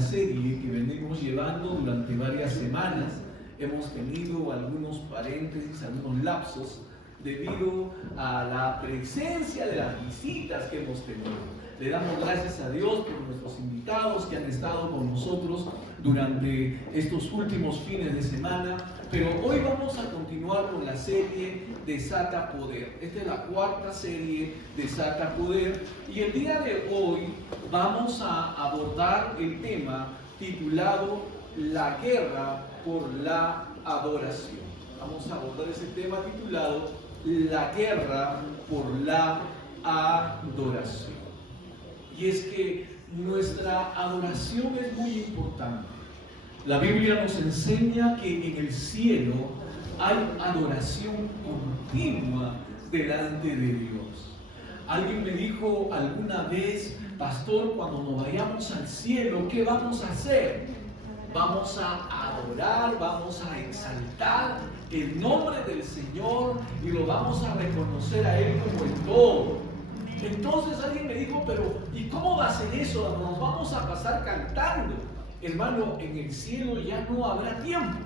una serie que venimos llevando durante varias semanas. Hemos tenido algunos paréntesis, algunos lapsos, debido a la presencia de las visitas que hemos tenido. Le damos gracias a Dios por nuestros invitados que han estado con nosotros durante estos últimos fines de semana, pero hoy vamos a continuar con la serie Desata Poder. Esta es la cuarta serie Desata Poder y el día de hoy vamos a abordar el tema titulado La guerra por la adoración. Vamos a abordar ese tema titulado La guerra por la adoración. Y es que nuestra adoración es muy importante. La Biblia nos enseña que en el cielo hay adoración continua delante de Dios. Alguien me dijo alguna vez: pastor, cuando nos vayamos al cielo, ¿qué vamos a hacer? Vamos a adorar, vamos a exaltar el nombre del Señor y lo vamos a reconocer a Él como el todo. Entonces alguien me dijo: pero ¿y cómo va a ser eso? Nos vamos a pasar cantando. Hermano, en el cielo ya no habrá tiempo.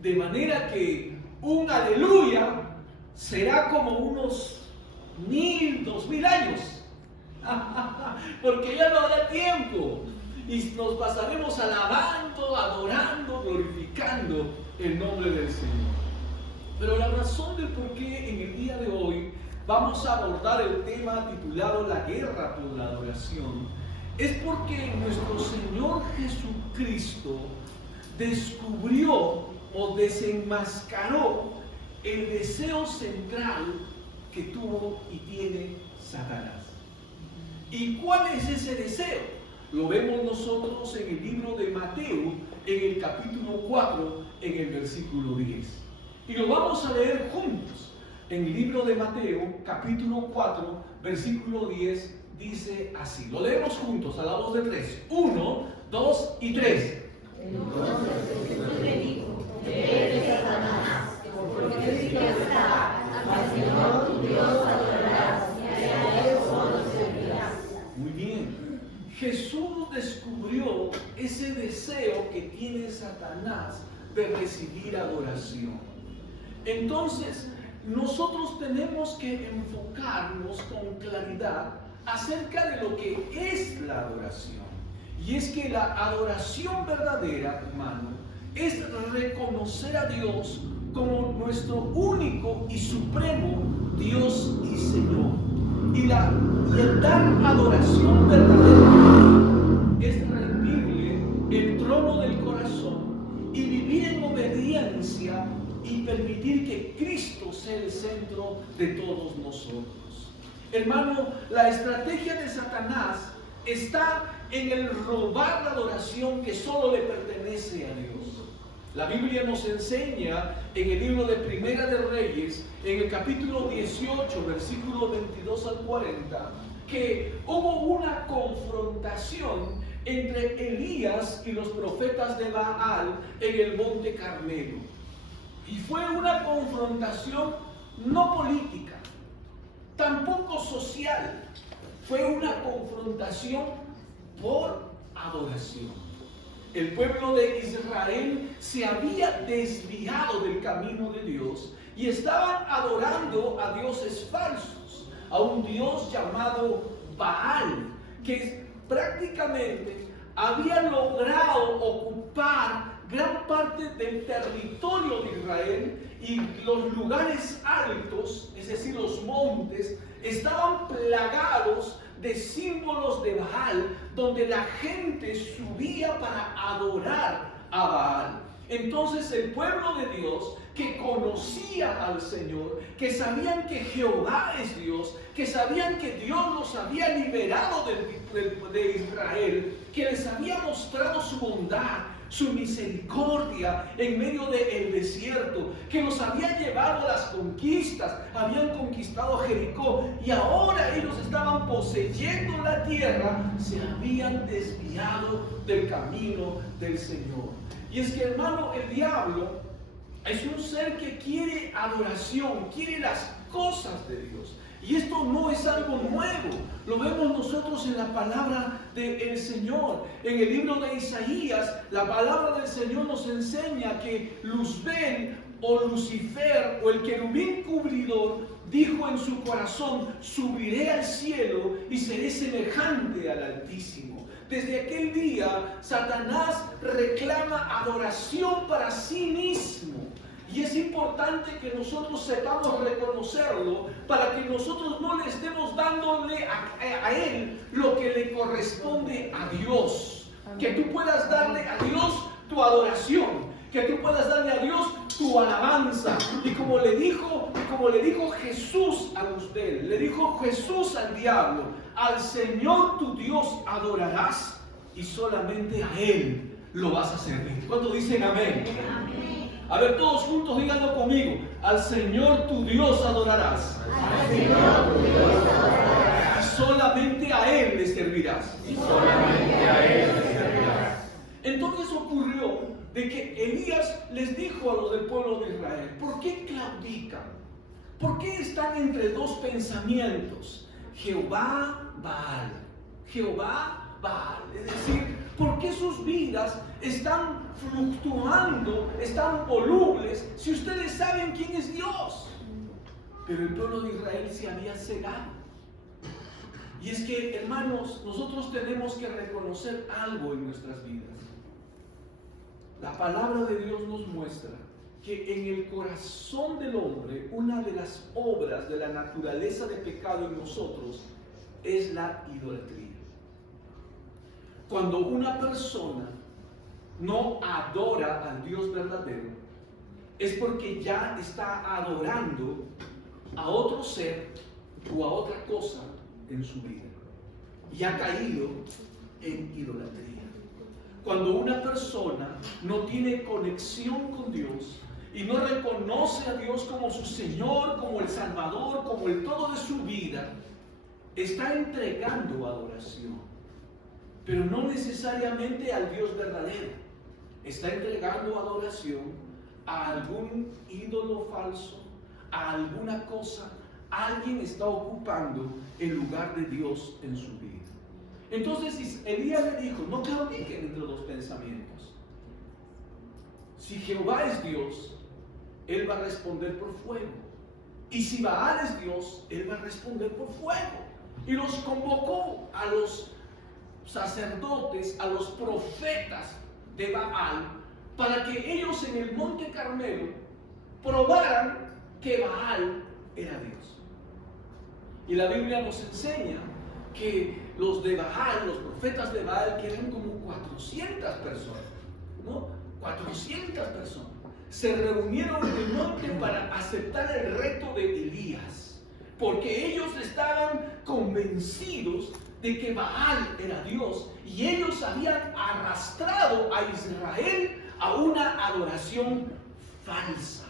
De manera que un aleluya será como unos 1000, 2000 años. Porque ya no habrá tiempo. Y nos pasaremos alabando, adorando, glorificando el nombre del Señor. Pero la razón del por qué en el día de hoy vamos a abordar el tema titulado La guerra por la adoración es porque nuestro Señor Jesucristo descubrió o desenmascaró el deseo central que tuvo y tiene Satanás. ¿Y cuál es ese deseo? Lo vemos nosotros en el libro de Mateo, en el capítulo 4, en el versículo 10. Y lo vamos a leer juntos. En el libro de Mateo, capítulo 4, versículo 10, dice así. Lo leemos juntos a la voz de 3. 1, 2 y 3. Entonces Jesús le dijo: vete, Satanás, porque escrito está: al Señor tu Dios adorarás y a Él solo servirás. Muy bien. Jesús descubrió ese deseo que tiene Satanás de recibir adoración. Entonces, nosotros tenemos que enfocarnos con claridad acerca de lo que es la adoración. Y es que la adoración verdadera, hermano, es reconocer a Dios como nuestro único y supremo Dios y Señor. Y el dar adoración verdadera es rendirle el trono del corazón y vivir en obediencia y permitir que Cristo sea el centro de todos nosotros. Hermano, la estrategia de Satanás está en el robar la adoración que solo le pertenece a Dios. La Biblia nos enseña en el libro de Primera de Reyes, en el capítulo 18, versículos 22 al 40, que hubo una confrontación entre Elías y los profetas de Baal en el monte Carmelo. Y fue una confrontación no política, tampoco social, fue una confrontación por adoración. El pueblo de Israel se había desviado del camino de Dios y estaban adorando a dioses falsos, a un dios llamado Baal, que prácticamente había logrado ocupar gran parte del territorio de Israel, y los lugares altos, es decir, los montes, estaban plagados de símbolos de Baal, donde la gente subía para adorar a Baal. Entonces el pueblo de Dios, que conocía al Señor, que sabían que Jehová es Dios, que sabían que Dios los había liberado de Israel, que les había mostrado su bondad, su misericordia en medio del desierto, que los había llevado a las conquistas, habían conquistado Jericó y ahora ellos estaban poseyendo la tierra, se habían desviado del camino del Señor. Y es que, hermano, el diablo es un ser que quiere adoración, quiere las cosas de Dios. Y esto no es algo nuevo, lo vemos nosotros en la palabra del Señor. En el libro de Isaías, la palabra del Señor nos enseña que Luzbel o Lucifer o el querubín cubridor dijo en su corazón: subiré al cielo y seré semejante al Altísimo. Desde aquel día, Satanás reclama adoración para sí mismo. Y es importante que nosotros sepamos reconocerlo para que nosotros no le estemos dándole a él lo que le corresponde a Dios. Que tú puedas darle a Dios tu adoración, que tú puedas darle a Dios tu alabanza. Y como le dijo Jesús a usted, le dijo Jesús al diablo: al Señor tu Dios adorarás y solamente a Él lo vas a servir. ¿Cuántos dicen amén? Amén. A ver, todos juntos díganlo conmigo: al Señor tu Dios adorarás. Al Señor tu Dios adorarás. Y solamente a Él le servirás. Y solamente a Él le servirás. Entonces ocurrió de que Elías les dijo a los del pueblo de Israel: ¿por qué claudican? ¿Por qué están entre dos pensamientos? Jehová, Baal. Jehová, Baal. Es decir, ¿por qué sus vidas están fluctuando, están volubles, si ustedes saben quién es Dios? Pero el pueblo de Israel se había cegado. Y es que, hermanos, nosotros tenemos que reconocer algo en nuestras vidas. La palabra de Dios nos muestra que en el corazón del hombre, una de las obras de la naturaleza de pecado en nosotros es la idolatría. Cuando una persona no adora al Dios verdadero, es porque ya está adorando a otro ser o a otra cosa en su vida y ha caído en idolatría. Cuando una persona no tiene conexión con Dios y no reconoce a Dios como su Señor, como el Salvador, como el todo de su vida, está entregando adoración, pero no necesariamente al Dios verdadero. Está entregando adoración a algún ídolo falso, a alguna cosa. Alguien está ocupando el lugar de Dios en su vida. Entonces Elías le dijo: no claudiquen entre dos pensamientos. Si Jehová es Dios, Él va a responder por fuego. Y si Baal es Dios, Él va a responder por fuego. Y los convocó a los sacerdotes, a los profetas de Baal, para que ellos en el monte Carmelo probaran que Baal era Dios. Y la Biblia nos enseña que los de Baal, los profetas de Baal, que eran como 400 personas, ¿no? 400 personas se reunieron en el monte para aceptar el reto de Elías, porque ellos estaban convencidos de que Baal era Dios y ellos habían arrastrado a Israel a una adoración falsa.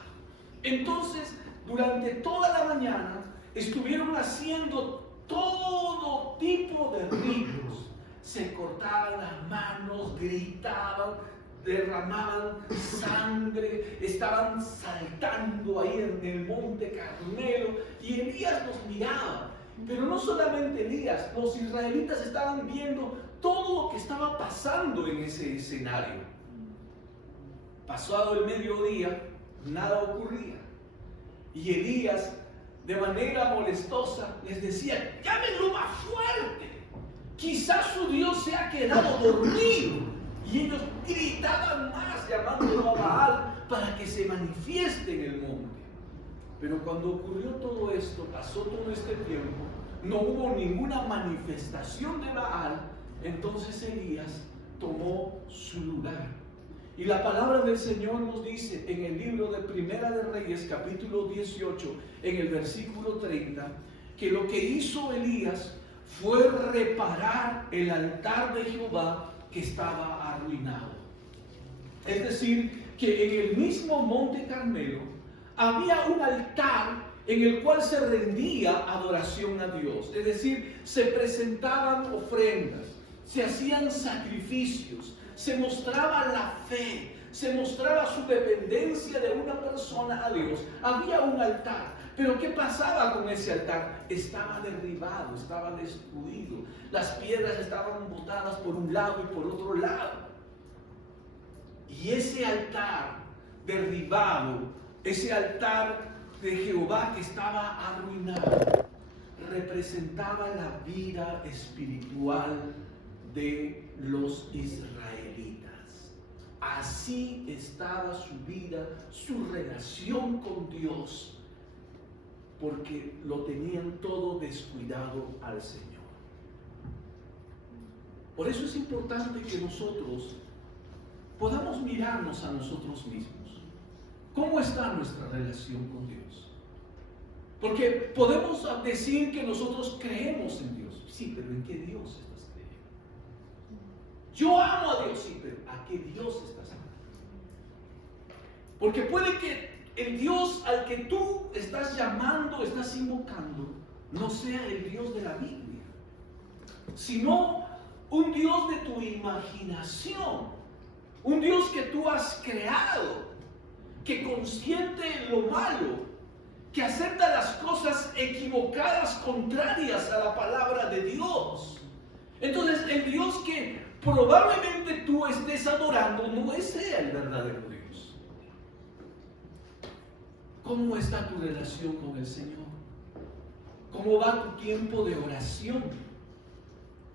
Entonces, durante toda la mañana estuvieron haciendo todo tipo de ritos. Se cortaban las manos, gritaban, derramaban sangre, estaban saltando ahí en el monte Carmelo, y Elías los miraba. Pero no solamente Elías, los israelitas estaban viendo todo lo que estaba pasando en ese escenario. Pasado el mediodía, nada ocurría. Y Elías, de manera molestosa, les decía: llámenlo más fuerte. Quizás su Dios se ha quedado dormido. Y ellos gritaban más, llamándolo a Baal para que se manifieste en el monte. Pero cuando ocurrió todo esto, pasó todo este tiempo, no hubo ninguna manifestación de Baal. Entonces Elías tomó su lugar. Y la palabra del Señor nos dice en el libro de Primera de Reyes, capítulo 18, en el versículo 30, que lo que hizo Elías fue reparar el altar de Jehová que estaba arruinado. Es decir, que en el mismo monte Carmelo había un altar en el cual se rendía adoración a Dios. Es decir, se presentaban ofrendas, se hacían sacrificios, se mostraba la fe, se mostraba su dependencia de una persona a Dios. Había un altar, Pero ¿qué pasaba con ese altar? Estaba derribado, estaba destruido. Las piedras estaban botadas por un lado y por otro lado. Y ese altar derribado, ese altar de Jehová que estaba arruinado, representaba la vida espiritual de los israelitas. Así estaba su vida, su relación con Dios, porque lo tenían todo descuidado al Señor. Por eso es importante que nosotros podamos mirarnos a nosotros mismos. ¿Cómo está nuestra relación con Dios? Porque podemos decir que nosotros creemos en Dios. Sí, pero ¿en qué Dios estás creyendo? Yo amo a Dios, sí, pero ¿a qué Dios estás amando? Porque puede que el Dios al que tú estás llamando, estás invocando, no sea el Dios de la Biblia, sino un Dios de tu imaginación, un Dios que tú has creado, que consiente lo malo, que acepta las cosas equivocadas, contrarias a la palabra de Dios. Entonces, el Dios que probablemente tú estés adorando no es el verdadero Dios. ¿Cómo está tu relación con el Señor? ¿Cómo va tu tiempo de oración?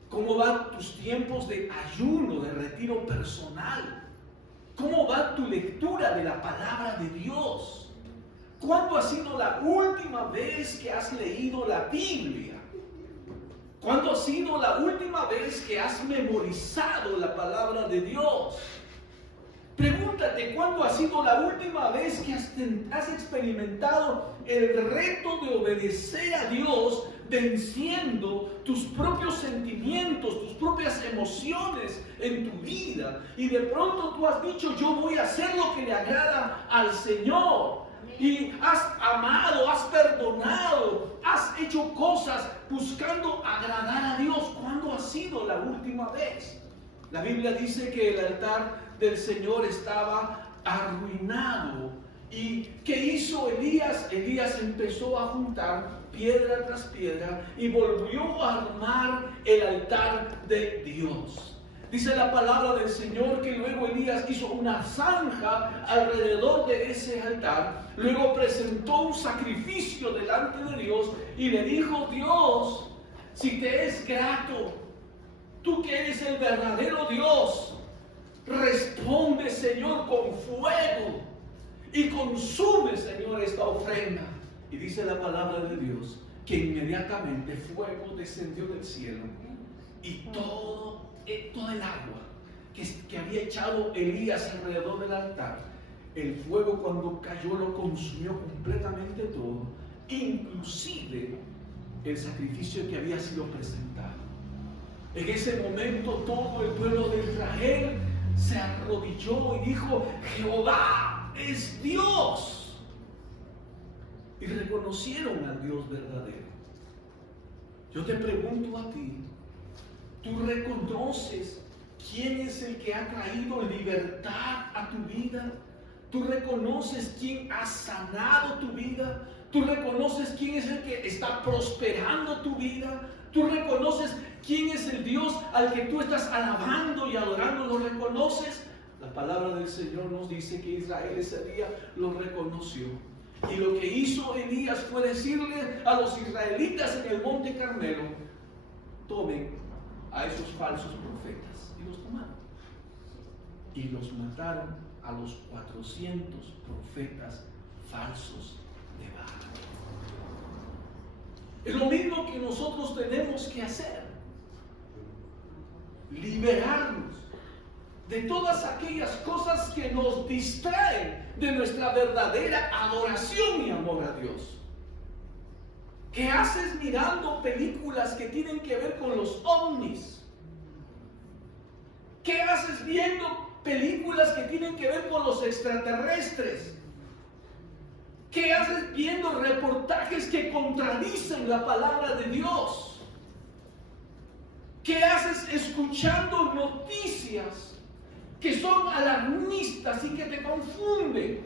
¿Cómo van tus tiempos de ayuno, de retiro personal? ¿Cómo va tu lectura de la palabra de Dios? ¿Cuándo ha sido la última vez que has leído la Biblia? ¿Cuándo ha sido la última vez que has memorizado la palabra de Dios? Pregúntate, ¿cuándo ha sido la última vez que has experimentado el reto de obedecer a Dios, venciendo tus propios sentimientos, tus propias emociones en tu vida? Y de pronto tú has dicho, yo voy a hacer lo que le agrada al Señor. Y has amado, has perdonado, has hecho cosas buscando agradar a Dios. ¿Cuándo ha sido la última vez? La Biblia dice que el altar del Señor estaba arruinado. ¿Y qué hizo Elías? Elías empezó a juntar piedra tras piedra y volvió a armar el altar de Dios. Dice la palabra del Señor que luego Elías hizo una zanja alrededor de ese altar. Luego presentó un sacrificio delante de Dios y le dijo, Dios, si te es grato, tú que eres el verdadero Dios, responde, Señor, con fuego y consume, Señor, esta ofrenda. Y dice la palabra de Dios que inmediatamente fuego descendió del cielo y toda el agua que había echado Elías alrededor del altar, el fuego cuando cayó lo consumió completamente todo, inclusive el sacrificio que había sido presentado. En ese momento todo el pueblo de Israel se arrodilló y dijo, Jehová es Dios. Y reconocieron al Dios verdadero. Yo te pregunto a ti, ¿tú reconoces quién es el que ha traído libertad a tu vida? ¿Tú reconoces quién ha sanado tu vida? ¿Tú reconoces quién es el que está prosperando tu vida? ¿Tú reconoces quién es el Dios al que tú estás alabando y adorando? ¿Lo reconoces? La palabra del Señor nos dice que Israel ese día lo reconoció. Y lo que hizo Elías fue decirle a los israelitas en el monte Carmelo, tomen a esos falsos profetas. Y los tomaron. Y los mataron a los 400 profetas falsos de Baal. Es lo mismo que nosotros tenemos que hacer. Liberarnos de todas aquellas cosas que nos distraen de nuestra verdadera adoración y amor a Dios. ¿Qué haces mirando películas que tienen que ver con los ovnis? ¿Qué haces viendo películas que tienen que ver con los extraterrestres? ¿Qué haces viendo reportajes que contradicen la palabra de Dios? ¿Qué haces escuchando noticias que son alarmistas y que te confunden?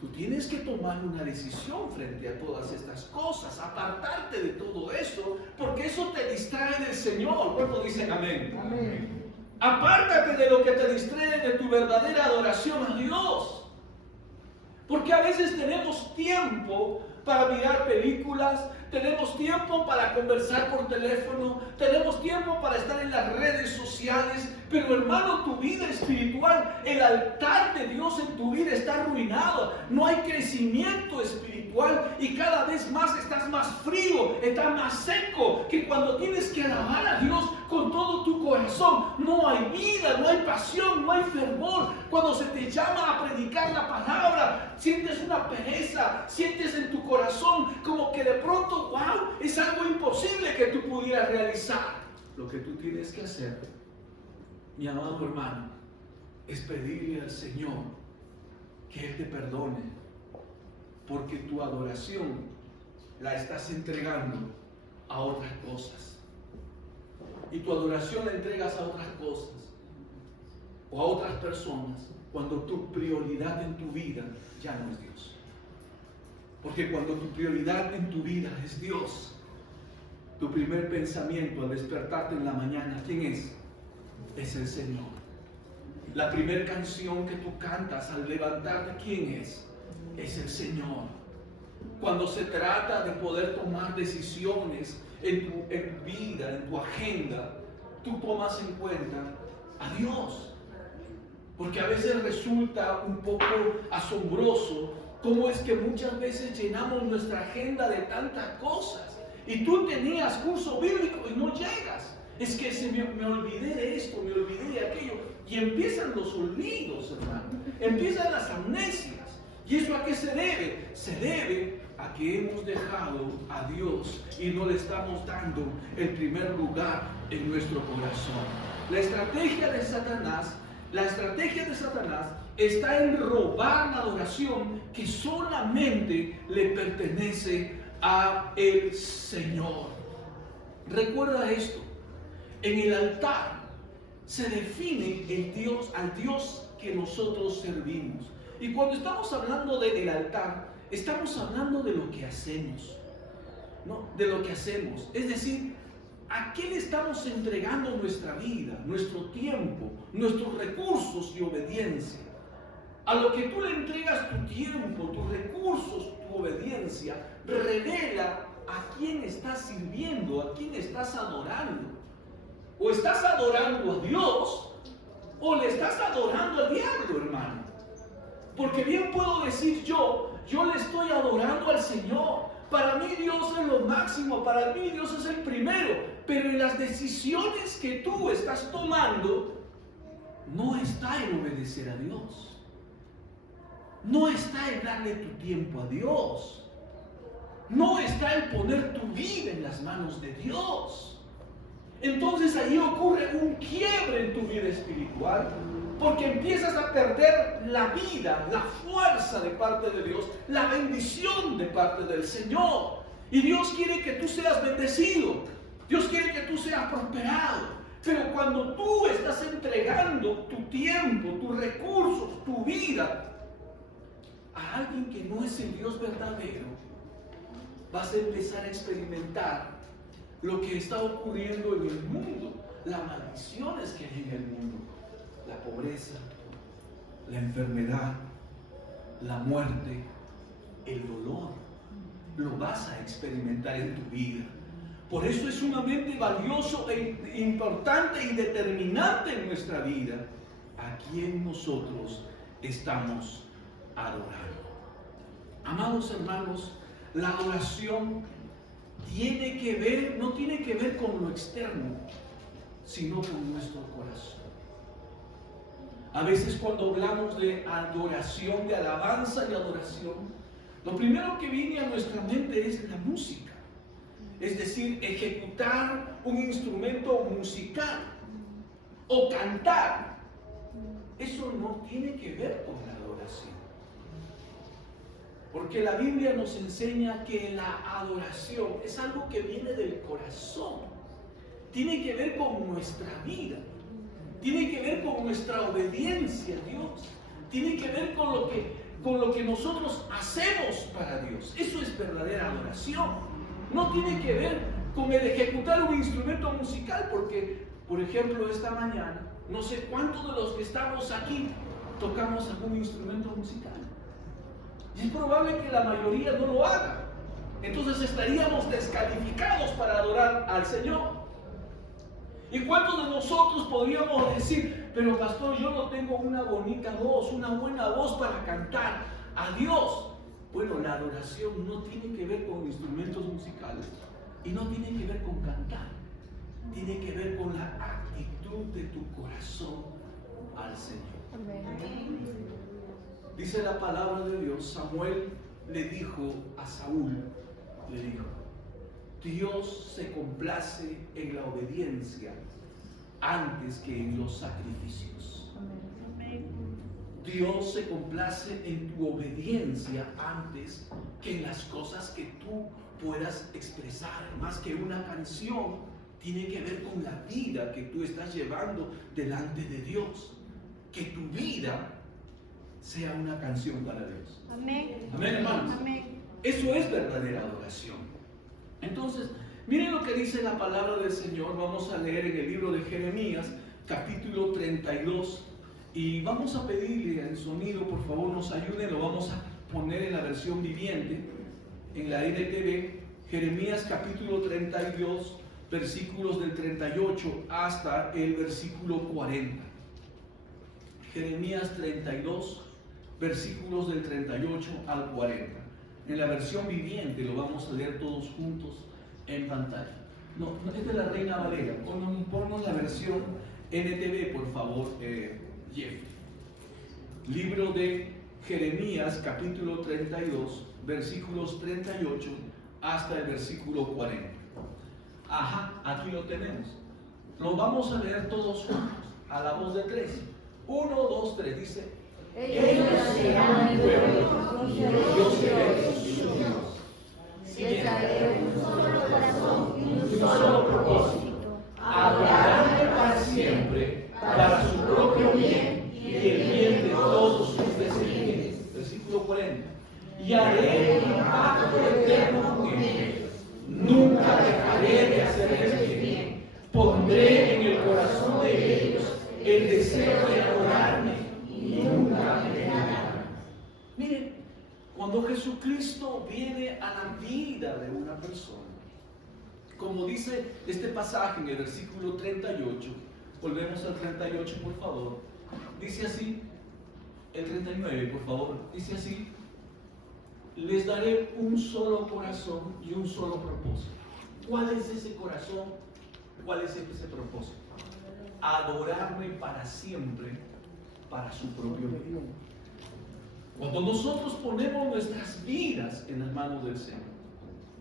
Tú tienes que tomar una decisión frente a todas estas cosas, apartarte de todo eso, porque eso te distrae del Señor. ¿Cuántos dicen amén? Amén. Apártate de lo que te distrae de tu verdadera adoración a Dios. Porque a veces tenemos tiempo para mirar películas, tenemos tiempo para conversar por teléfono, tenemos tiempo para estar en las redes sociales, pero hermano, tu vida espiritual, el altar de Dios en tu vida está arruinado, no hay crecimiento espiritual y cada vez más estás más frío, estás más seco, que cuando tienes que alabar a Dios con todo tu corazón, no hay vida, no hay pasión, no hay fervor. Cuando se te llama a predicar la palabra, sientes una pereza, sientes en tu corazón como que de pronto, wow, es algo imposible que tú pudieras realizar. Lo que tú tienes que hacer, mi amado hermano, es pedirle al Señor que Él te perdone, porque tu adoración la estás entregando a otras cosas. Y tu adoración la entregas a otras cosas o a otras personas cuando tu prioridad en tu vida ya no es Dios. Porque cuando tu prioridad en tu vida es Dios, tu primer pensamiento al despertarte en la mañana, ¿quién es? Es el Señor. La primera canción que tú cantas al levantarte, ¿quién es? Es el Señor. Cuando se trata de poder tomar decisiones en tu vida, en tu agenda, tú tomas en cuenta a Dios. Porque a veces resulta un poco asombroso cómo es que muchas veces llenamos nuestra agenda de tantas cosas. Y tú tenías curso bíblico y no llegas. Es que me olvidé de esto, me olvidé de aquello. Y empiezan los olvidos, hermano. Empiezan las amnesias. ¿Y eso a qué se debe? Se debe a que hemos dejado a Dios y no le estamos dando el primer lugar en nuestro corazón. La estrategia de Satanás está en robar la adoración que solamente le pertenece a el Señor. Recuerda esto, en el altar se define al Dios que nosotros servimos. Y cuando estamos hablando del altar, estamos hablando de lo que hacemos, ¿no? De lo que hacemos. Es decir, ¿a qué le estamos entregando nuestra vida, nuestro tiempo, nuestros recursos y obediencia? A lo que tú le entregas tu tiempo, tus recursos, tu obediencia, revela a quién estás sirviendo, a quién estás adorando. O estás adorando a Dios, o le estás adorando al diablo, hermano. Porque bien puedo decir yo le estoy adorando al Señor. Para mí Dios es lo máximo, para mí Dios es el primero. Pero en las decisiones que tú estás tomando, no está en obedecer a Dios. No está en darle tu tiempo a Dios. No está en poner tu vida en las manos de Dios. Entonces ahí ocurre un quiebre en tu vida espiritual, porque empiezas a perder la vida, la fuerza de parte de Dios, la bendición de parte del Señor. Y Dios quiere que tú seas bendecido, Dios quiere que tú seas prosperado. Pero cuando tú estás entregando tu tiempo, tus recursos, tu vida a alguien que no es el Dios verdadero, vas a empezar a experimentar lo que está ocurriendo en el mundo, las maldiciones que hay en el mundo, la pobreza, la enfermedad, la muerte, el dolor. Lo vas a experimentar en tu vida. Por eso es sumamente valioso e importante y determinante en nuestra vida a quien nosotros estamos adorando. Amados hermanos, la adoración no tiene que ver con lo externo, sino con nuestro corazón. A veces cuando hablamos de adoración, de alabanza y adoración, lo primero que viene a nuestra mente es la música. Es decir, ejecutar un instrumento musical o cantar. Eso no tiene que ver con la adoración. Porque la Biblia nos enseña que la adoración es algo que viene del corazón. Tiene que ver con nuestra vida. Tiene que ver con nuestra obediencia a Dios. Tiene que ver con lo que con lo que nosotros hacemos para Dios. Eso es verdadera adoración. No tiene que ver con el ejecutar un instrumento musical, porque, por ejemplo, esta mañana, no sé cuántos de los que estamos aquí tocamos algún instrumento musical. Y es probable que la mayoría no lo haga. Entonces estaríamos descalificados para adorar al Señor. ¿Y cuántos de nosotros podríamos decir, pero pastor, yo no tengo una bonita voz, una buena voz para cantar a Dios? Bueno, la adoración no tiene que ver con instrumentos musicales y no tiene que ver con cantar. Tiene que ver con la actitud de tu corazón al Señor. Amén. Dice la palabra de Dios, Samuel le dijo a Saúl, le dijo, Dios se complace en la obediencia antes que en los sacrificios. Dios se complace en tu obediencia antes que en las cosas que tú puedas expresar. Más que una canción, tiene que ver con la vida que tú estás llevando delante de Dios. Que tu vida sea una canción para Dios. Amén. Amén, hermanos. Amén. Eso es verdadera adoración. Entonces, miren lo que dice la palabra del Señor. Vamos a leer en el libro de Jeremías, capítulo 32. Y vamos a pedirle al sonido, por favor, nos ayuden. Lo vamos a poner en la versión viviente, en la NTV. Jeremías, capítulo 32, versículos del 38 hasta el versículo 40. Jeremías 32, versículos del 38 al 40. En la versión viviente lo vamos a leer todos juntos en pantalla. No, esta es la Reina Valera. Ponnos la versión NTV, por favor, Jeff. Libro de Jeremías, capítulo 32, versículos 38 hasta el versículo 40. Ajá, aquí lo tenemos. Lo vamos a leer todos juntos, a la voz de 3. 1, 2, 3, dice: Ellos serán mi pueblo, y yo seré su Dios. Les daré un solo corazón y un solo propósito: adorarme para siempre, para su propio bien y el bien de todos sus descendientes. Versículo 40. Y haré un pacto eterno con ellos. Nunca dejaré de hacerles bien. Pondré en el corazón de ellos el deseo de adorarme y nunca me negarán. Miren, cuando Jesucristo viene a la vida de una persona, como dice este pasaje en el versículo 38, volvemos al 38 por favor, dice así, el 39 por favor, dice así: les daré un solo corazón y un solo propósito. ¿Cuál es ese corazón? ¿Cuál es ese propósito? Adorarme para siempre, para su propio bien. Cuando nosotros ponemos nuestras vidas en las manos del Señor,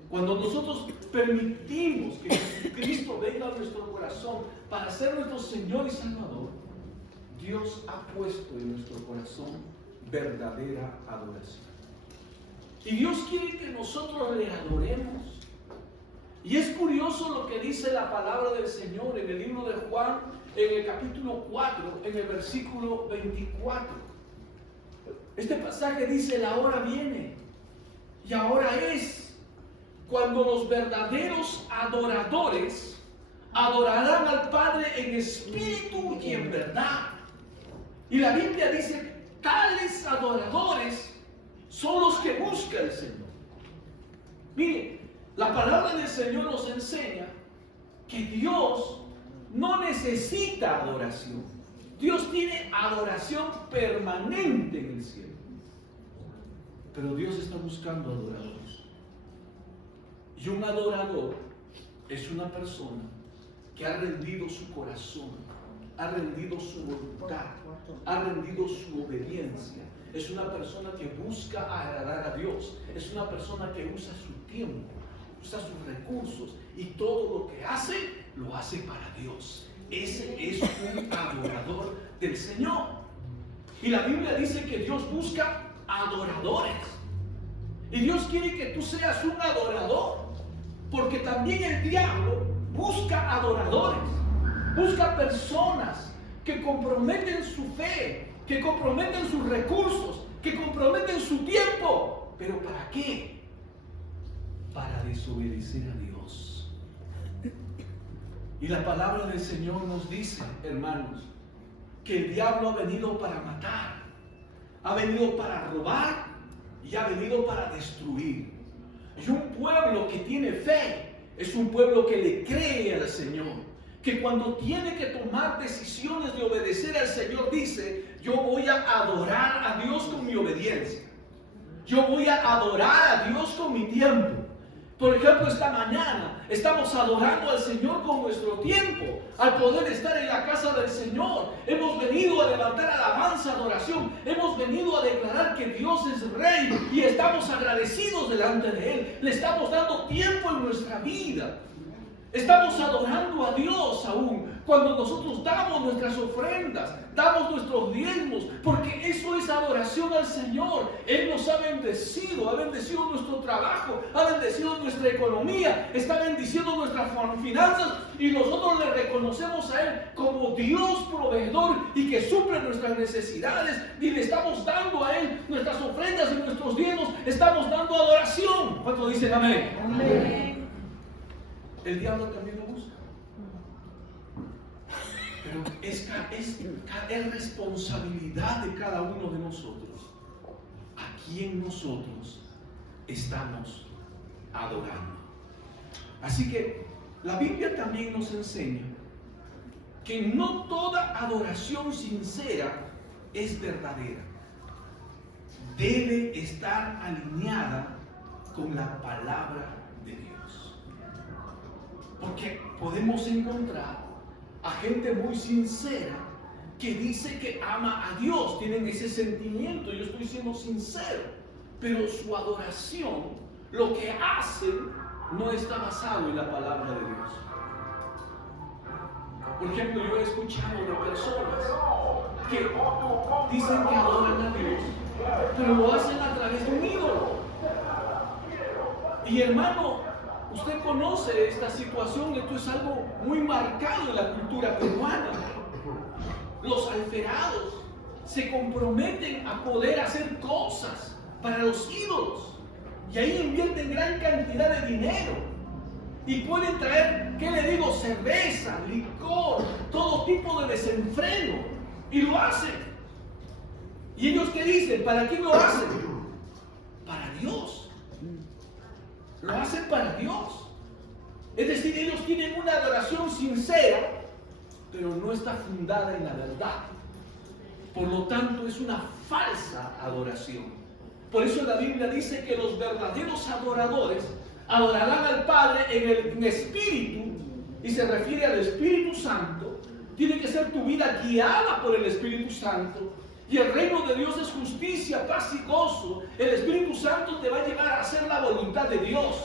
cuando nosotros permitimos que Jesucristo venga a nuestro corazón para ser nuestro Señor y Salvador, Dios ha puesto en nuestro corazón verdadera adoración. Y Dios quiere que nosotros le adoremos. Y es curioso lo que dice la palabra del Señor en el libro de Juan, en el capítulo 4, en el versículo 24. Este pasaje dice: la hora viene y ahora es cuando los verdaderos adoradores adorarán al Padre en espíritu y en verdad. Y la Biblia dice: tales adoradores son los que busca el Señor. Miren, la palabra del Señor nos enseña que Dios no necesita adoración. Dios tiene adoración permanente en el cielo. Pero Dios está buscando adoradores. Y un adorador es una persona que ha rendido su corazón, ha rendido su voluntad, ha rendido su obediencia. Es una persona que busca agradar a Dios. Es una persona que usa su tiempo, usa sus recursos y todo lo que hace, lo hace para Dios. Ese es un adorador del Señor. Y la Biblia dice que Dios busca adoradores. Y Dios quiere que tú seas un adorador, porque también el diablo busca adoradores. Busca personas que comprometen su fe, que comprometen sus recursos, que comprometen su tiempo. ¿Pero para qué? Para desobedecer a Dios. Y la palabra del Señor nos dice, hermanos, que el diablo ha venido para matar, ha venido para robar y ha venido para destruir. Y un pueblo que tiene fe es un pueblo que le cree al Señor, que cuando tiene que tomar decisiones de obedecer al Señor dice: yo voy a adorar a Dios con mi obediencia, yo voy a adorar a Dios con mi tiempo. Por ejemplo, esta mañana estamos adorando al Señor con nuestro tiempo. Al poder estar en la casa del Señor, hemos venido a levantar alabanza, adoración. Hemos venido a declarar que Dios es Rey y estamos agradecidos delante de Él. Le estamos dando tiempo en nuestra vida. Estamos adorando a Dios aún cuando nosotros damos nuestras ofrendas, damos nuestros diezmos, porque eso es adoración al Señor. Él nos ha bendecido nuestro trabajo, ha bendecido nuestra economía, está bendiciendo nuestras finanzas y nosotros le reconocemos a Él como Dios proveedor y que suple nuestras necesidades, y le estamos dando a Él nuestras ofrendas y nuestros diezmos, estamos dando adoración. ¿Cuántos dicen amén? Amén. El diablo también lo busca. Pero es responsabilidad de cada uno de nosotros a quién nosotros estamos adorando. Así que la Biblia también nos enseña que no toda adoración sincera es verdadera. Debe estar alineada con la palabra de Dios. Porque podemos encontrar a gente muy sincera que dice que ama a Dios, tienen ese sentimiento, yo estoy siendo sincero, pero su adoración, lo que hacen, no está basado en la palabra de Dios. Por ejemplo, yo he escuchado de personas que dicen que adoran a Dios, pero lo hacen a través de un ídolo. Y hermano, usted conoce esta situación, esto es algo muy marcado en la cultura peruana. Los alferados se comprometen a poder hacer cosas para los ídolos y ahí invierten gran cantidad de dinero y pueden traer, ¿qué le digo?, cerveza, licor, todo tipo de desenfreno, y lo hacen. ¿Y ellos qué dicen? ¿Para quién lo hacen? Para Dios. Lo hacen para Dios. Es decir, ellos tienen una adoración sincera, pero no está fundada en la verdad. Por lo tanto, es una falsa adoración. Por eso la Biblia dice que los verdaderos adoradores adorarán al Padre en espíritu, y se refiere al Espíritu Santo. Tiene que ser tu vida guiada por el Espíritu Santo. Y el reino de Dios es justicia, paz y gozo. El Espíritu Santo te va a llevar a hacer la voluntad de Dios.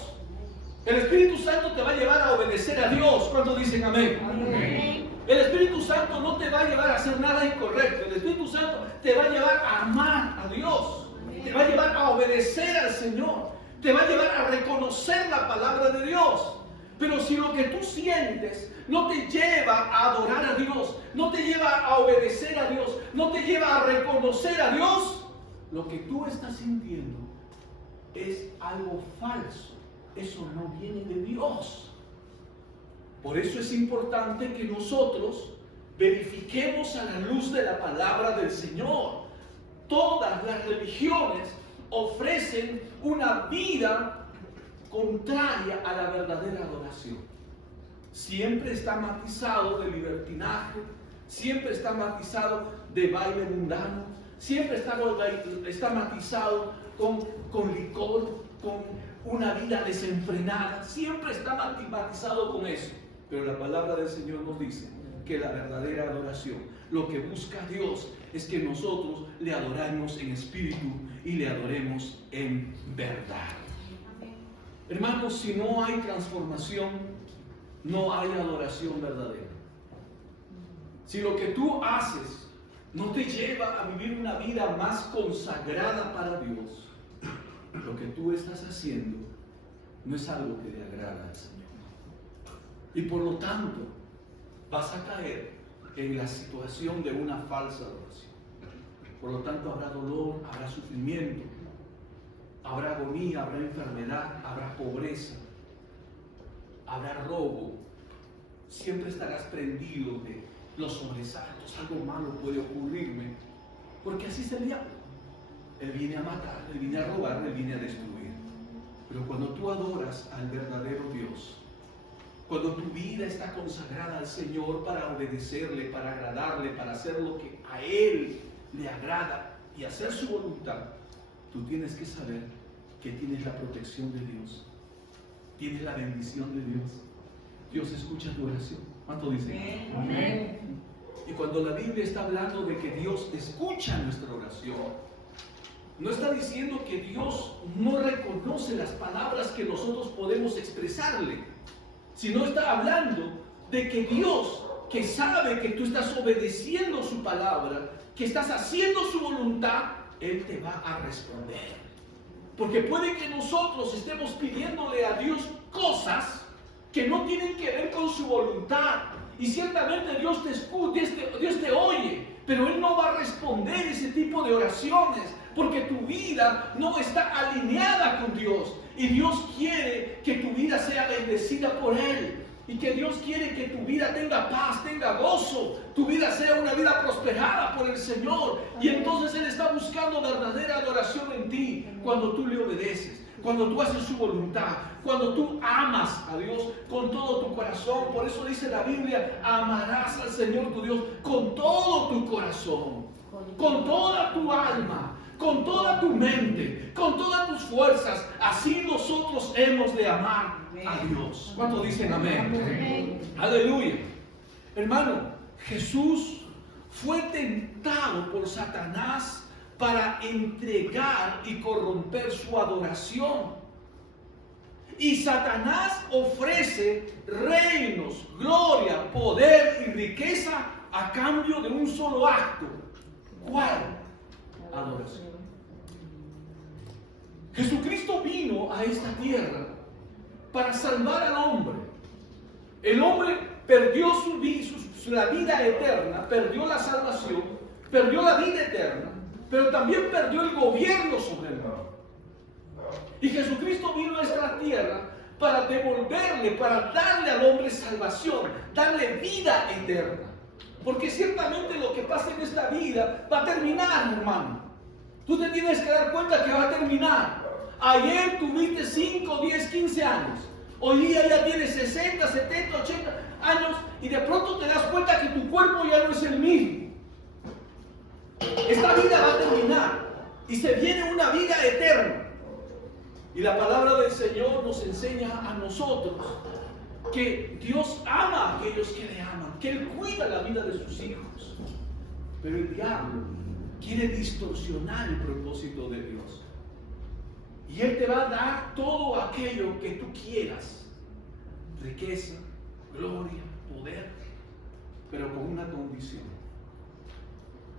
El Espíritu Santo te va a llevar a obedecer a Dios. ¿Cuántos dicen amén? Amén. El Espíritu Santo no te va a llevar a hacer nada incorrecto. El Espíritu Santo te va a llevar a amar a Dios. Te va a llevar a obedecer al Señor. Te va a llevar a reconocer la palabra de Dios. Pero si lo que tú sientes no te lleva a adorar a Dios, no te lleva a obedecer a Dios, no te lleva a reconocer a Dios, lo que tú estás sintiendo es algo falso. Eso no viene de Dios. Por eso es importante que nosotros verifiquemos a la luz de la palabra del Señor. Todas las religiones ofrecen una vida contraria a la verdadera adoración. Siempre está matizado de libertinaje, siempre está matizado de baile mundano, siempre está matizado con licor, con una vida desenfrenada, siempre está matizado con eso. Pero la palabra del Señor nos dice que la verdadera adoración, lo que busca Dios, es que nosotros le adoremos en espíritu y le adoremos en verdad. Hermanos, si no hay transformación, no hay adoración verdadera. Si lo que tú haces no te lleva a vivir una vida más consagrada para Dios, lo que tú estás haciendo no es algo que le agrada al Señor. Y por lo tanto, vas a caer en la situación de una falsa adoración. Por lo tanto, habrá dolor, habrá sufrimiento, habrá agonía, habrá enfermedad, habrá pobreza, habrá robo. Siempre estarás prendido de los sobresaltos. Algo malo puede ocurrirme, porque así es el diablo. Él viene a matar, Él viene a robar, Él viene a destruir. Pero cuando tú adoras al verdadero Dios, cuando tu vida está consagrada al Señor para obedecerle, para agradarle, para hacer lo que a Él le agrada y hacer su voluntad, tú tienes que saber que tienes la protección de Dios, tienes la bendición de Dios. Dios escucha tu oración. ¿Cuánto dicen? Amén. Y cuando la Biblia está hablando de que Dios escucha nuestra oración, no está diciendo que Dios no reconoce las palabras que nosotros podemos expresarle, sino está hablando de que Dios, que sabe que tú estás obedeciendo su palabra, que estás haciendo su voluntad, Él te va a responder. Porque puede que nosotros estemos pidiéndole a Dios cosas que no tienen que ver con su voluntad. Y ciertamente Dios te escucha, Dios te oye, pero Él no va a responder ese tipo de oraciones, porque tu vida no está alineada con Dios. Y Dios quiere que tu vida sea bendecida por Él. Y que Dios quiere que tu vida tenga paz, tenga gozo, tu vida sea una vida prosperada por el Señor. Y entonces Él está buscando verdadera adoración en ti cuando tú le obedeces, cuando tú haces su voluntad, cuando tú amas a Dios con todo tu corazón. Por eso dice la Biblia: amarás al Señor tu Dios con todo tu corazón, con toda tu alma, con toda tu mente, con todas tus fuerzas. Así nosotros hemos de amar a Dios. ¿Cuántos dicen amén? Amén. Aleluya. Hermano, Jesús fue tentado por Satanás para entregar y corromper su adoración. Y Satanás ofrece reinos, gloria, poder y riqueza a cambio de un solo acto. ¿Cuál? Adoración. Jesucristo vino a esta tierra para salvar al hombre. El hombre perdió la vida eterna, perdió la salvación, perdió la vida eterna, pero también perdió el gobierno sobre el mundo. Y Jesucristo vino a esta tierra para devolverle, para darle al hombre salvación, darle vida eterna. Porque ciertamente lo que pasa en esta vida va a terminar, hermano. Tú te tienes que dar cuenta que va a terminar. Ayer tuviste 5, 10, 15 años. Hoy día ya tienes 60, 70, 80 años y de pronto te das cuenta que tu cuerpo ya no es el mismo. Esta vida va a terminar y se viene una vida eterna. Y la palabra del Señor nos enseña a nosotros que Dios ama a aquellos que le aman, que Él cuida la vida de sus hijos. Pero el diablo quiere distorsionar el propósito de Dios. Y Él te va a dar todo aquello que tú quieras: riqueza, gloria, poder, pero con una condición.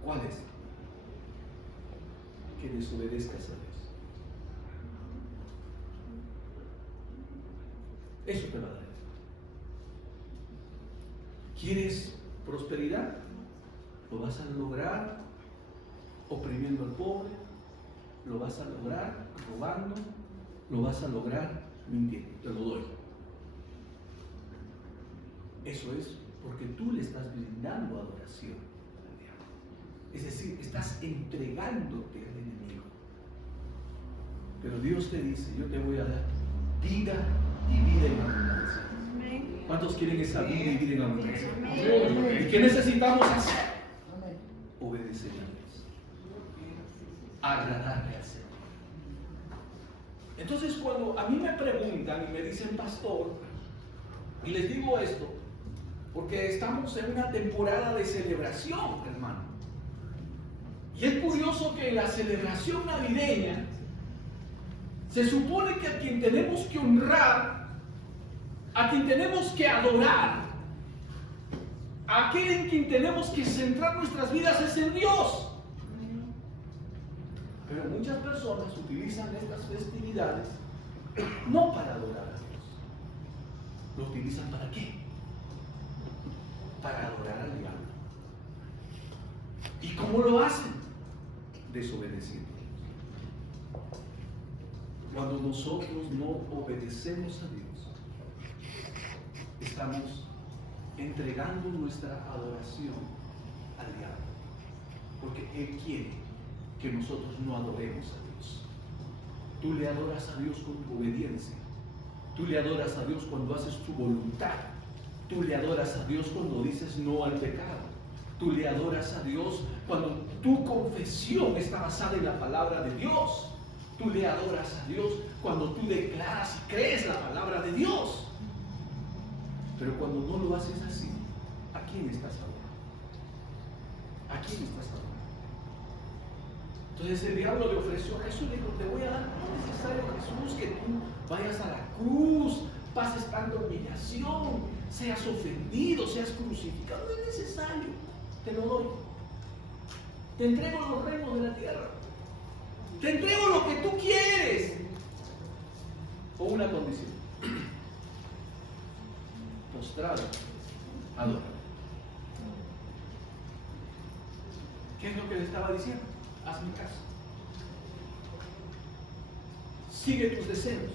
¿Cuál es? Que desobedezcas a Dios. Eso te va a dar. ¿Quieres prosperidad? Lo vas a lograr oprimiendo al pobre, lo vas a lograr robando, lo vas a lograr mintiendo. Te lo doy. Eso es porque tú le estás brindando adoración al diablo. Es decir, estás entregándote al enemigo. Pero Dios te dice: yo te voy a dar vida y vida en abundancia. ¿Cuántos quieren esa vida y vida en abundancia? ¿Y qué necesitamos hacer? Obedecer a Dios, agradarle al Señor. Entonces, cuando a mí me preguntan y me dicen: pastor, y les digo esto porque estamos en una temporada de celebración, hermano. Y es curioso que en la celebración navideña se supone que a quien tenemos que honrar, a quien tenemos que adorar, a aquel en quien tenemos que centrar nuestras vidas es en Dios. Pero muchas personas utilizan estas festividades no para adorar a Dios. ¿Lo utilizan para qué? Para adorar al diablo. ¿Y cómo lo hacen? desobedeciendo. Cuando nosotros no obedecemos a Dios, estamos entregando nuestra adoración al diablo, porque Él quiere que nosotros no adoremos a Dios. Tú le adoras a Dios con tu obediencia, tú le adoras a Dios cuando haces tu voluntad, tú le adoras a Dios cuando dices no al pecado, tú le adoras a Dios cuando tu confesión está basada en la palabra de Dios. Tú le adoras a Dios cuando tú declaras y crees la palabra de Dios. Pero cuando no lo haces así, ¿a quién estás adorando? ¿A quién estás adorando? Entonces el diablo le ofreció a Jesús, le dijo, te voy a dar, no es necesario, Jesús, que tú vayas a la cruz, pases tanta humillación, seas ofendido, seas crucificado. No es necesario, te lo doy. Te entrego los reinos de la tierra. Te entrego lo que tú quieres. O una condición. Postrado, adora. ¿Qué es lo que le estaba diciendo? Haz mi caso. Sigue tus deseos.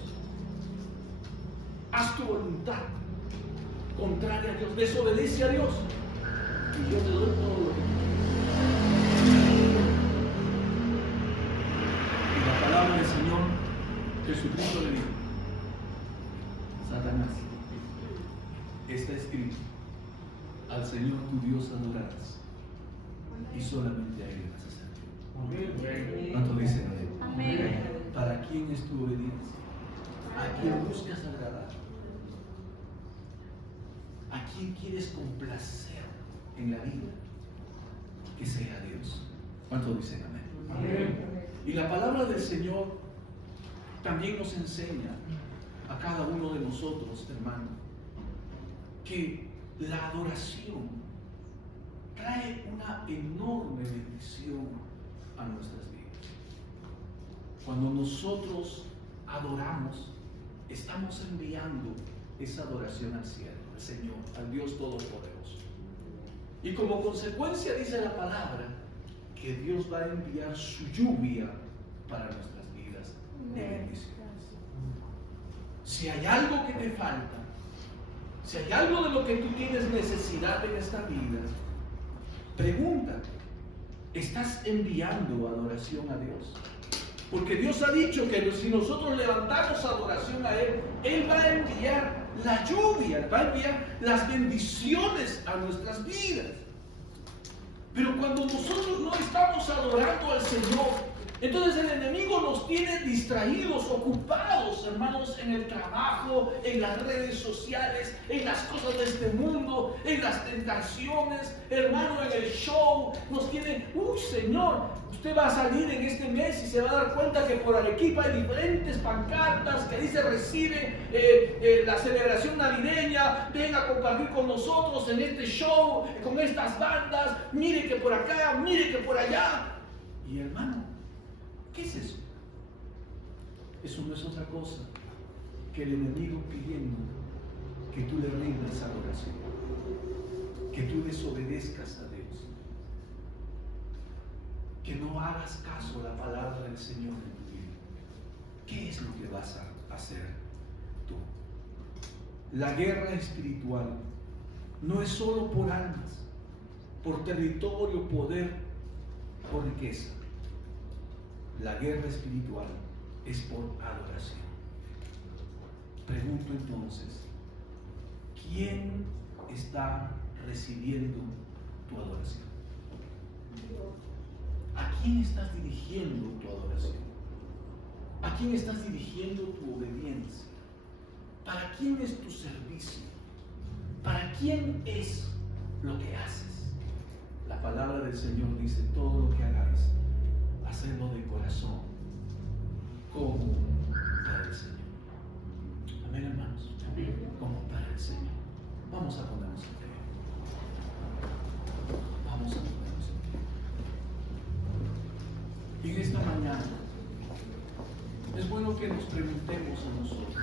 Haz tu voluntad contraria a Dios. Desobedece a Dios. Y yo te doy todo lo que tú quieres. Y la palabra del Señor Jesucristo le dijo: Satanás, está escrito, al Señor tu Dios adorarás y solamente a Él vas a servir. ¿Cuánto dicen amén? ¿Para quién es tu obediencia? ¿A quién buscas agradar? ¿A quién quieres complacer en la vida? Que sea Dios. ¿Cuánto dicen amén? Y la palabra del Señor también nos enseña a cada uno de nosotros, hermano, que la adoración trae una enorme bendición a nuestras vidas. Cuando nosotros adoramos, estamos enviando esa adoración al cielo, al Señor, al Dios Todopoderoso. Y como consecuencia dice la palabra que Dios va a enviar su lluvia para nuestras vidas de bendiciones. Si hay algo que te falta, si hay algo de lo que tú tienes necesidad en esta vida, pregúntate, ¿estás enviando adoración a Dios? Porque Dios ha dicho que si nosotros levantamos adoración a Él, Él va a enviar la lluvia, va a enviar las bendiciones a nuestras vidas. Pero cuando nosotros no estamos adorando al Señor, entonces el enemigo nos tiene distraídos, ocupados, hermanos, en el trabajo, en las redes sociales, en las cosas de este mundo, en las tentaciones, hermano, en el show. Nos tiene, Señor, usted va a salir en este mes y se va a dar cuenta que por Arequipa hay diferentes pancartas que dice recibe la celebración navideña, venga a compartir con nosotros en este show, con estas bandas, mire que por acá, mire que por allá. Y hermano, ¿qué es eso? Eso no es otra cosa que el enemigo pidiendo que tú le rindas adoración, que tú desobedezcas a Dios, que no hagas caso a la palabra del Señor en tu vida. ¿Qué es lo que vas a hacer tú? La guerra espiritual no es solo por almas, por territorio, poder o riqueza. La guerra espiritual es por adoración. Pregunto entonces, ¿quién está recibiendo tu adoración? ¿A quién estás dirigiendo tu adoración? ¿A quién estás dirigiendo tu obediencia? ¿Para quién es tu servicio? ¿Para quién es lo que haces? La palabra del Señor dice, todo lo que hagáis, hacedlo de corazón, como para el Señor. Amén, hermanos. Amén. Como para el Señor. Vamos a ponernos en pie. Vamos a ponernos en pie. Y en esta mañana es bueno que nos preguntemos a nosotros,